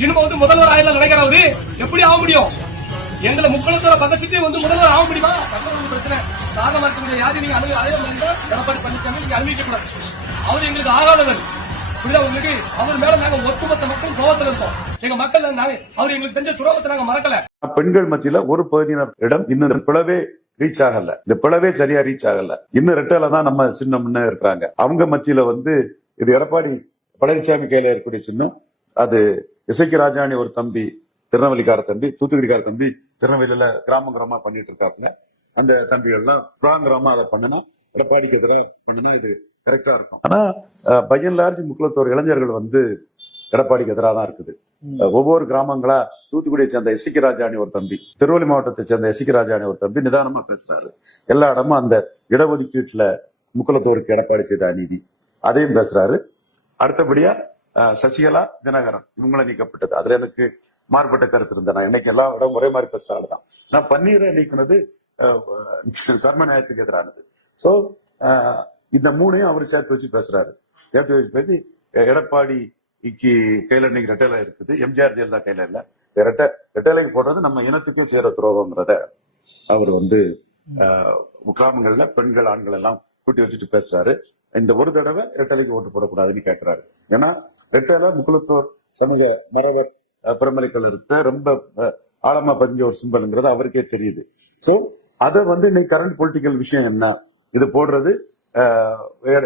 இன்னும் முதல்வர் ஆயிரம் நினைக்கிறவரு எப்படி ஆக முடியும்? எங்களை முக்களத்தோட பக்கத்துக்கு முதல்வர் ஆக முடியுமா? பிரச்சனை சாக மறுக்கக்கூடிய யாரையும் நீங்க எடப்பாடி பழனிசாமி நீங்க அனுமதிக்கக்கூடாது. அவர் எங்களுக்கு ஆகாதவர். உங்களுக்கு அவர் மேல நாங்க ஒட்டுமொத்த மக்கள் கோபத்தில் இருக்கோம். எங்க மக்கள் அவர் எங்களுக்கு தெரிஞ்ச துரோகத்தை நாங்க மறக்கல. பெண்கள் மத்தியில ஒரு பகுதியினரிடம் இன்னும் பிளவே ரீச் ஆகல. இந்த பிளவே சரியா ரீச் ஆகல. இன்னும் ரெட்டால தான் நம்ம சின்னம் இருக்கிறாங்க. அவங்க மத்தியில இது எடப்பாடி பழனிசாமி கையில இருக்கக்கூடிய சின்னம். அது இசைக்கு ராஜாணி ஒரு தம்பி, திருநெல்வேலிக்கார தம்பி, தூத்துக்குடிக்கார தம்பி, திருநெல்வேலியில கிராமமா பண்ணிட்டு இருக்காங்க. அந்த தம்பிகள்லாம் கிராமமா அதை பண்ணனா, எடப்பாடிக்கு எதிராக பண்ணனா இது கரெக்டா இருக்கும். ஆனா பையன் லார்ஜ் முக்குளத்தோர் இளைஞர்கள் எடப்பாடிக்கு எதிராக தான் இருக்குது. ஒவ்வொரு கிராமங்களா தூத்துக்குடியை சேர்ந்த இசைக்கு ராஜாணி ஒரு தம்பி, திருவள்ளி மாவட்டத்தை சேர்ந்த இசைக்கு ராஜாணி ஒரு தம்பி நிதானமா பேசுறாரு. எல்லா இடமும் அந்த இடஒதுக்கீட்டுல முக்குளத்தோருக்கு எடப்பாடி செய்த அநீதி அதையும் பேசுறாரு. அடுத்தபடியா சசிகலா, தினகரன் இவங்களை நீக்கப்பட்டது. அதுல எனக்கு மாறுபட்ட கருத்து இருந்தேன். நான் இன்னைக்கு எல்லா இடம் ஒரே மாதிரி பேசுறாருதான். நான் பன்னீரை நீக்கினது சர்ம நியாயத்துக்கு எதிரானது. சோ இந்த மூணையும் அவர் சேர்த்து வச்சு பேசுறாரு. சேர்த்து வச்சு பேசி எடப்பாடிக்கு கையில இன்னைக்கு ரெட்டலை இருக்குது, எம்ஜிஆர் ஜெயலலிதா கையில இல்ல. ரெட்டலைக்கு போடுறது நம்ம இனத்துக்கே சேர துரோகம்ன்றத அவர் கிராமங்கள்ல பெண்கள் ஆண்கள் எல்லாம் கூட்டி வச்சுட்டு பேசுறாரு. இந்த ஒரு தடவை ரெட்டலைக்கு ஓட்டு போடக்கூடாதுன்னு கேட்கிறாரு. ஏன்னா ரெட்டலை முக்குளத்தோர் சமூக மரவர் பிரமலைகள் இருக்க ரொம்ப ஆழமா பதிஞ்ச ஒரு சிம்பல்ங்கிறது அவருக்கே தெரியுது. சோ அதை இன்னைக்கு கரண்ட் பொலிட்டிக்கல் விஷயம் என்ன, இது போடுறது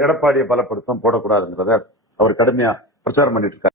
எடப்பாடியை பலப்படுத்தும், போடக்கூடாதுங்கிறத அவர் கடுமையா பிரச்சாரம் பண்ணிட்டு இருக்காரு.